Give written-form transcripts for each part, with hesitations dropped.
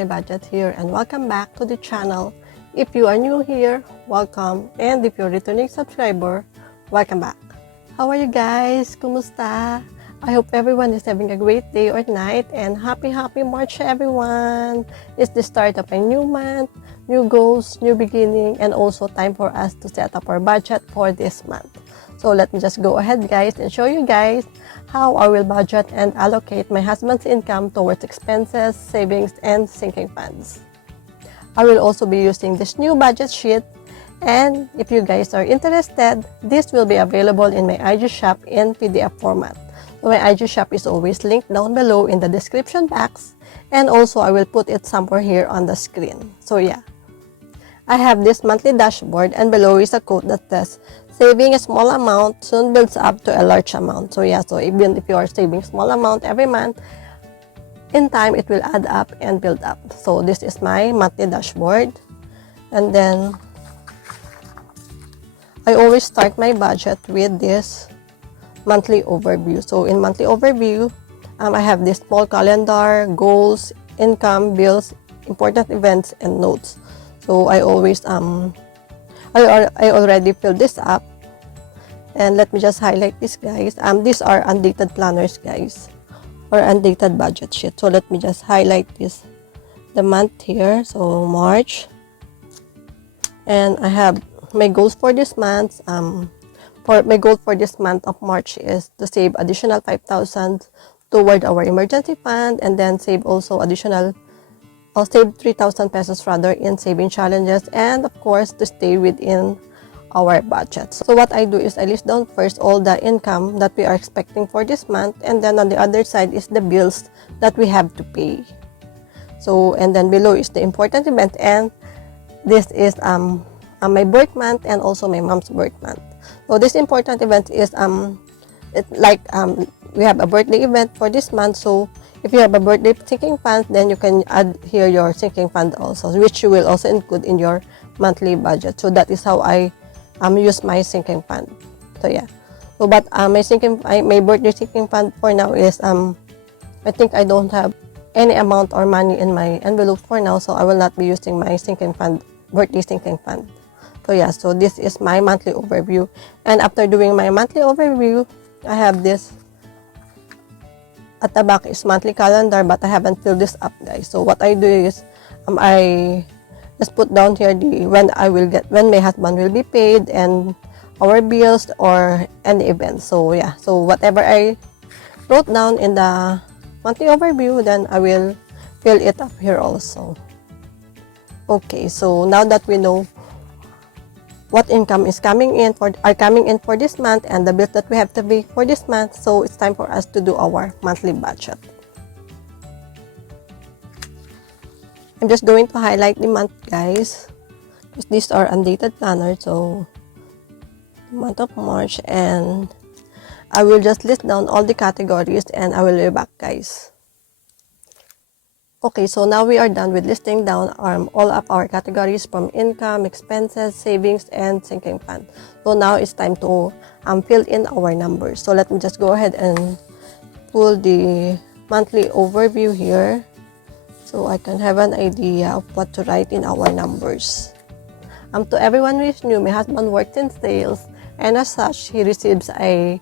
my budget here, and welcome back to the channel. If you are new here, welcome, and if you're a returning subscriber, welcome back. How are you guys? Kumusta? I hope everyone is having a great day or night, and happy March everyone. It's the start of a new month, new goals, new beginning, and also time for us to set up our budget for this month. So let me just go ahead guys and show you guys how I will budget and allocate my husband's income towards expenses, savings, and sinking funds. I will also be using this new budget sheet, and if you guys are interested, this will be available in my IG shop in PDF format. So my IG shop is always linked down below in the description box, and also I will put it somewhere here on the screen. So yeah, I have this monthly dashboard, and below is a quote that says, saving a small amount soon builds up to a large amount. So yeah, so even if you are saving small amount every month, in time it will add up and build up. So this is my monthly dashboard. And then I always start my budget with this monthly overview. So in monthly overview, I have this small calendar, goals, income, bills, important events, and notes. So I always I already filled this up, and let me just highlight this guys. These are undated planners guys, or undated budget sheet. So let me just highlight this, the month here, so March, and I have my goals for this month. For my goal for this month of March is to save additional 5,000 toward our emergency fund, and then save also additional, I'll save 3,000 pesos rather in saving challenges, and of course to stay within our budget. So what I do is I list down first all the income that we are expecting for this month, and then on the other side is the bills that we have to pay. So, and then below is the important event, and this is my birth month and also my mom's birth month. So this important event is we have a birthday event for this month. So if you have a birthday sinking fund, then you can add here your sinking fund also, which you will also include in your monthly budget. So that is how I use my sinking fund. So yeah. So but my birthday sinking fund for now is I think I don't have any amount or money in my envelope for now, so I will not be using my sinking fund, birthday sinking fund. So yeah, so this is my monthly overview. And after doing my monthly overview, I have this at the back is monthly calendar, but I haven't filled this up guys. So what I do is I just put down here the when my husband will be paid, and our bills or any event. So yeah, so whatever I wrote down in the monthly overview, then I will fill it up here also. Okay, so now that we know what income is coming in for this month and the bills that we have to pay for this month, so it's time for us to do our monthly budget. I'm just going to highlight the month guys, because these are undated planners. So the month of March, and I will just list down all the categories, and I will be back guys. Okay, so now we are done with listing down all of our categories from income, expenses, savings, and sinking fund. So now it's time to fill in our numbers. So let me just go ahead and pull the monthly overview here, so I can have an idea of what to write in our numbers. To everyone who is new, my husband works in sales, and as such, he receives a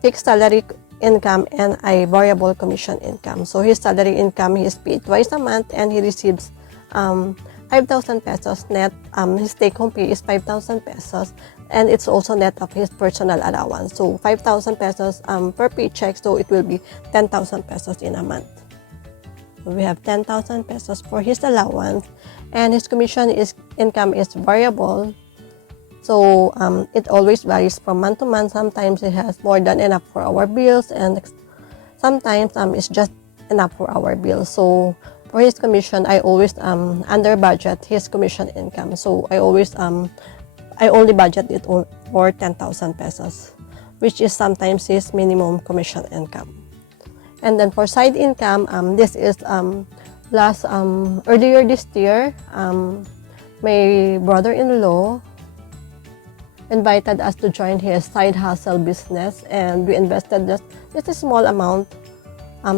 fixed salary income and a variable commission income. So his salary income, he is paid twice a month, and he receives 5,000 pesos net. His take-home pay is 5,000 pesos, and it's also net of his personal allowance. So 5,000 pesos per paycheck, so it will be 10,000 pesos in a month. So we have 10,000 pesos for his allowance, and his commission income is variable. So it always varies from month to month. Sometimes it has more than enough for our bills, and sometimes it's just enough for our bills. So for his commission, I always under budget his commission income. So I only budget it for 10,000 pesos, which is sometimes his minimum commission income. And then for side income, this is earlier this year, my brother-in-law invited us to join his side hustle business, and we invested just a small amount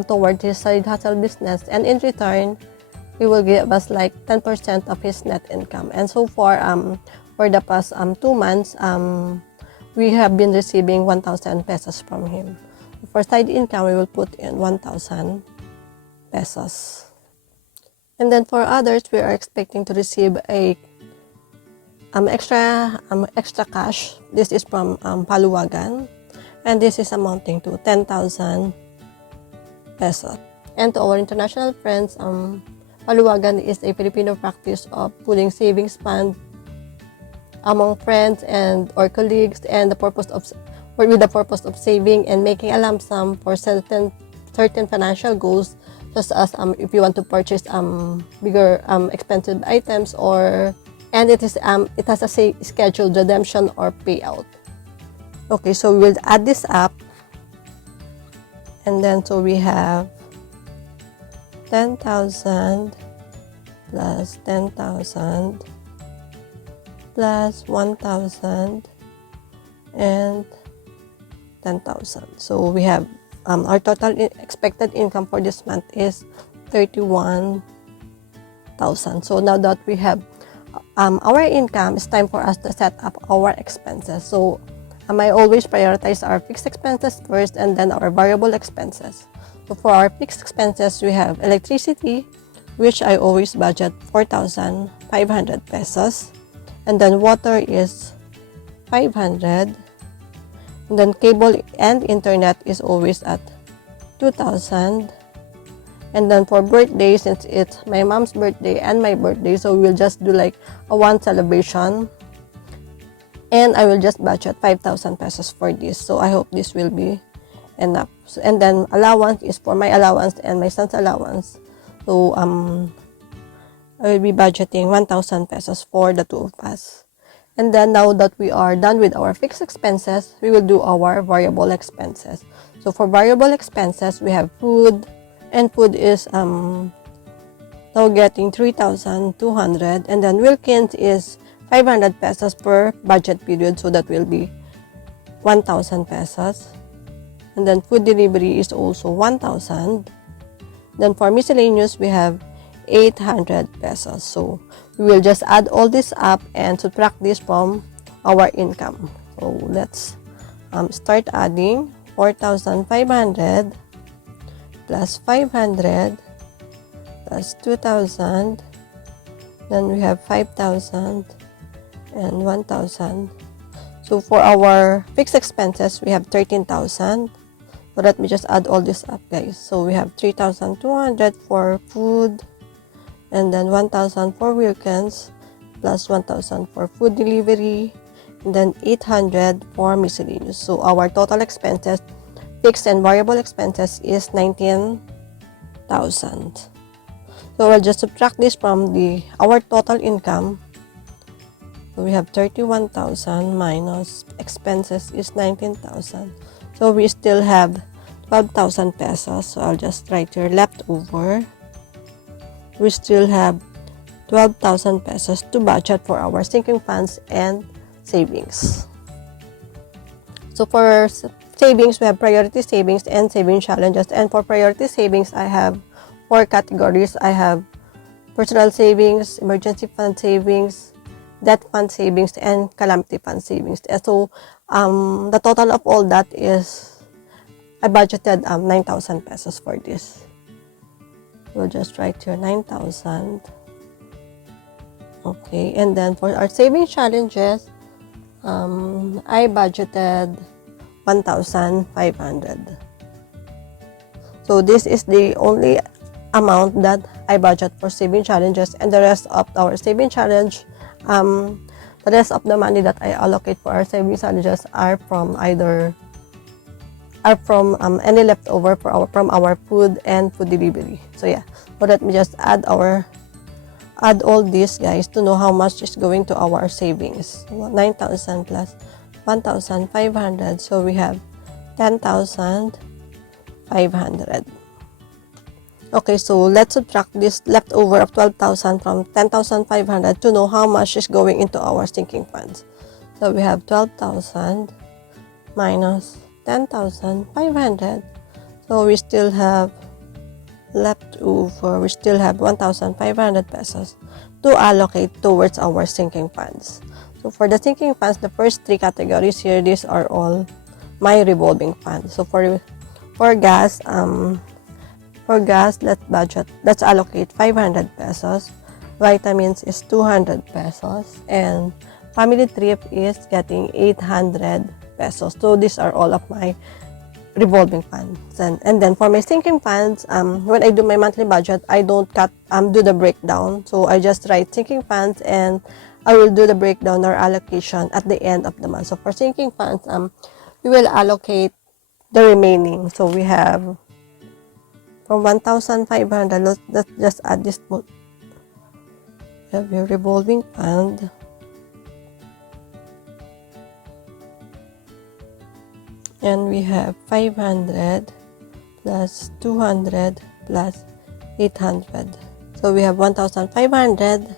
toward his side hustle business, and in return he will give us like 10% of his net income. And so far, for the past 2 months, we have been receiving 1,000 pesos from him. For side income, we will put in 1,000 pesos. And then for others, we are expecting to receive a extra cash. This is from Paluwagan, and this is amounting to 10,000 pesos. And to our international friends, Paluwagan is a Filipino practice of pooling savings fund among friends and or colleagues, and with the purpose of saving and making a lump sum for certain financial goals, just as if you want to purchase bigger expensive items, and it has a scheduled redemption or payout. Okay, so we will add this up, and then so we have 10,000 plus 10,000 plus 1,000 and 10,000. So we have our total expected income for this month is 31,000. So now that we have our income, it's time for us to set up our expenses. So I always prioritize our fixed expenses first and then our variable expenses. So for our fixed expenses, we have electricity, which I always budget 4,500 pesos. And then water is 500. And then cable and internet is always at 2,000. And then for birthday, since it's my mom's birthday and my birthday, so we'll just do like a one celebration. And I will just budget 5,000 pesos for this. So I hope this will be enough. So, and then allowance is for my allowance and my son's allowance. So I will be budgeting 1,000 pesos for the two of us. And then now that we are done with our fixed expenses, we will do our variable expenses. So for variable expenses, we have food, and food is now getting 3,200, and then Wilkins is 500 pesos per budget period, so that will be 1,000 pesos. And then food delivery is also 1,000. Then for miscellaneous, we have 800 pesos. So we will just add all this up and subtract this from our income. So let's start adding 4,500 plus 500 plus 2,000. Then we have 5,000 and 1,000. So for our fixed expenses, we have 13,000. So let me just add all this up, guys. So we have 3,200 for food, and then 1,000 for Wilkins, plus 1,000 for food delivery, and then 800 for miscellaneous. So our total expenses, fixed and variable expenses, is 19,000. So we'll just subtract this from our total income. So we have 31,000 minus expenses is 19,000. So we still have 12,000 pesos. So I'll just write here leftover. We still have 12,000 pesos to budget for our sinking funds and savings. So for savings, we have priority savings and saving challenges. And for priority savings, I have 4 categories. I have personal savings, emergency fund savings, debt fund savings, and calamity fund savings. So the total of all that is, I budgeted 9,000 pesos for this. We'll just write here 9,000. Okay, and then for our saving challenges, I budgeted 1,500. So this is the only amount that I budget for saving challenges, and the rest of our saving challenge, the rest of the money that I allocate for our saving challenges are from any leftover from our food and food delivery. So yeah, so let me just add all this, guys, to know how much is going to our savings. 9,000 plus 1,500, so we have 10,500. Okay, so let's subtract this leftover of 12,000 from 10,500 to know how much is going into our sinking funds. So we have 12,000 minus 10,500. So we still have left over, we still have 1,500 pesos to allocate towards our sinking funds. So for the sinking funds, the first three categories here, these are all my revolving funds. So for gas, let's allocate 500 pesos. Vitamins is 200 pesos, and family trip is getting 800 pesos. So these are all of my revolving funds. And then for my sinking funds, when I do my monthly budget, I don't do the breakdown. So I just write sinking funds, and I will do the breakdown or allocation at the end of the month. So for sinking funds, we will allocate the remaining. So we have from 1,500, let's just add this. We have your revolving fund. And we have 500 plus 200 plus 800. So we have 1,500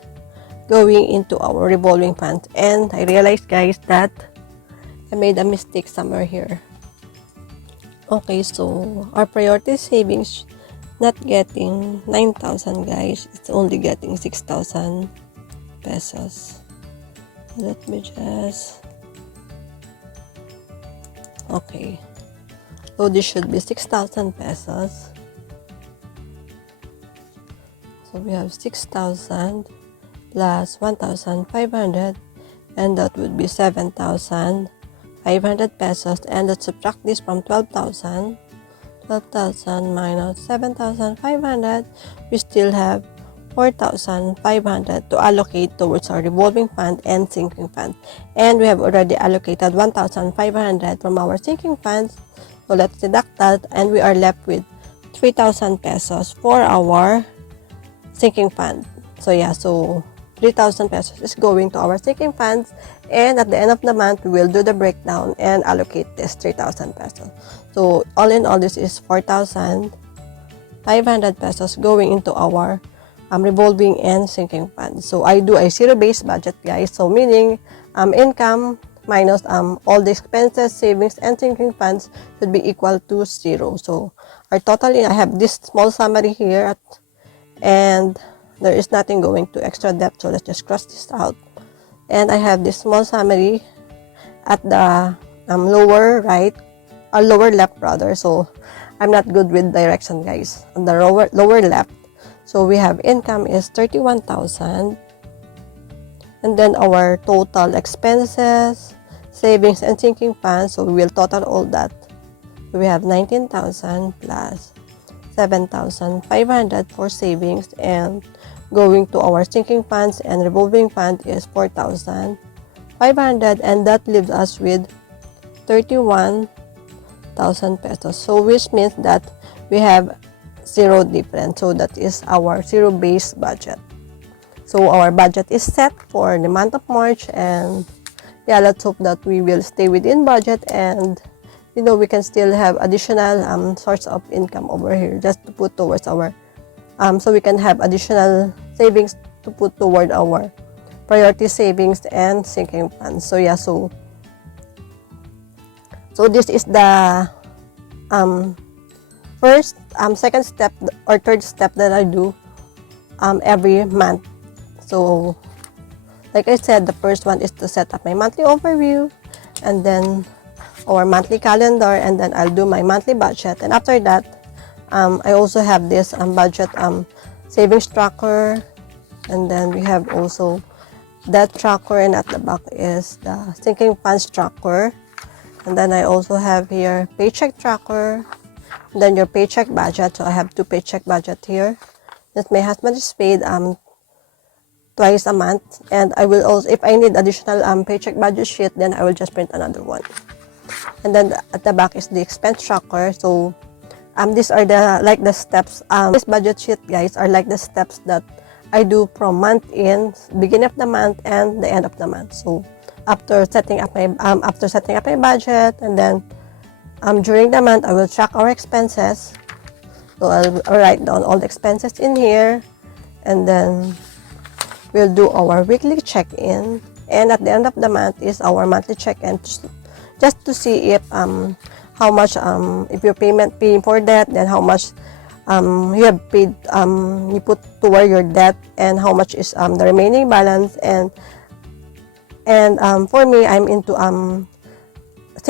going into our revolving funds. And I realized, guys, that I made a mistake somewhere here. Okay, so our priority savings not getting 9,000, guys. It's only getting 6,000 pesos. Let me just... Okay, so this should be 6,000 pesos. So we have 6,000 plus 1,500, and that would be 7,500 pesos. And let's subtract this from 12,000. 12,000 minus 7,500, we still have 4,500 to allocate towards our revolving fund and sinking fund. And we have already allocated 1,500 from our sinking funds. So let's deduct that, and we are left with 3,000 pesos for our sinking fund. So yeah, so 3,000 pesos is going to our sinking funds, and at the end of the month, we will do the breakdown and allocate this 3,000 pesos. So all in all, this is 4,500 pesos going into our revolving and sinking fund. So I do a zero-based budget, guys. So meaning income minus all the expenses, savings, and sinking funds should be equal to 0. So our total, I have this small summary here, and there is nothing going to extra debt. So let's just cross this out. And I have this small summary at the lower right, or lower left rather. So I'm not good with direction, guys. On the lower left, so we have income is 31,000, and then our total expenses, savings, and sinking funds. So we will total all that. So we have 19,000 plus 7,500 for savings, and going to our sinking funds and revolving fund is 4,500, and that leaves us with 31,000 pesos. So which means that we have zero difference. So that is our zero-based budget. So our budget is set for the month of March, and yeah, let's hope that we will stay within budget, and you know, we can still have additional source of income over here just to put towards our so we can have additional savings to put toward our priority savings and sinking funds. So yeah, so this is the first second step or third step that I do every month. So like I said, the first one is to set up my monthly overview, and then our monthly calendar, and then I'll do my monthly budget. And after that, I also have this budget savings tracker, and then we have also that tracker, and at the back is the sinking funds tracker. And then I also have here paycheck tracker, and then your paycheck budget. So I have two paycheck budget here. That my husband is paid twice a month, and I will also, if I need additional paycheck budget sheet, then I will just print another one. And then at the back is the expense tracker. So these are the steps. This budget sheet, guys, are like the steps that I do from month in, beginning of the month and the end of the month. So after setting up my budget, and then during the month I will track our expenses. So I'll write down all the expenses in here, and then we'll do our weekly check-in, and at the end of the month is our monthly check-in, just to see if how much if your paying for that, then how much you have paid, you put toward your debt, and how much is the remaining balance. And for me, I'm into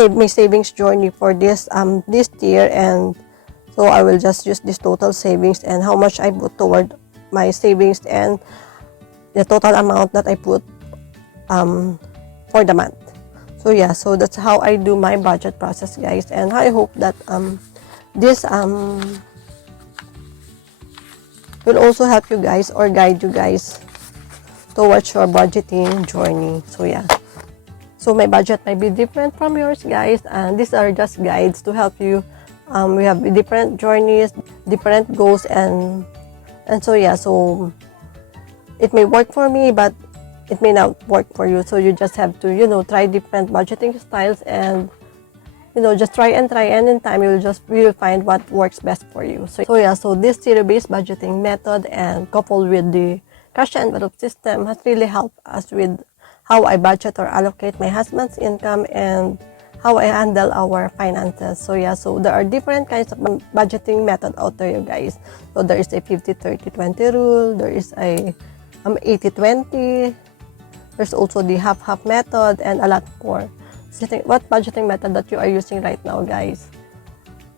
my savings journey for this year, and so I will just use this total savings and how much I put toward my savings and the total amount that I put for the month. So yeah, so that's how I do my budget process, guys, and I hope that this will also help you guys or guide you guys towards your budgeting journey. So yeah, so my budget might be different from yours, guys, and these are just guides to help you. We have different journeys, different goals, and so yeah, so it may work for me, but it may not work for you. So you just have to, you know, try different budgeting styles, and you know, just try, and in time you will find what works best for you. So yeah, so this zero-based budgeting method and coupled with the cash envelope system has really helped us with how I budget or allocate my husband's income and how I handle our finances. So yeah, so there are different kinds of budgeting method out there, you guys. So there is a 50-30-20 rule, there is a 80-20, there's also the half-half method, and a lot more. So what budgeting method that you are using right now, guys?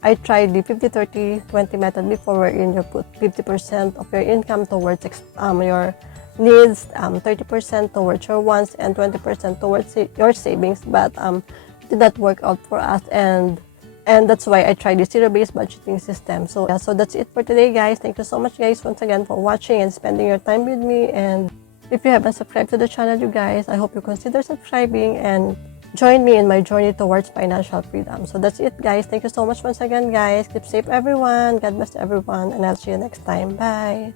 I tried the 50-30-20 method before, wherein you put 50% of your income towards your needs, 30% towards your wants, and 20% towards your savings, but it did not work out for us, and that's why I tried the zero-based budgeting system. So yeah, so that's it for today, guys. Thank you so much, guys, once again for watching and spending your time with me. And if you haven't subscribed to the channel, you guys, I hope you consider subscribing and join me in my journey towards financial freedom. So that's it, guys. Thank you so much once again, guys. Keep safe, everyone. God bless everyone, and I'll see you next time. Bye.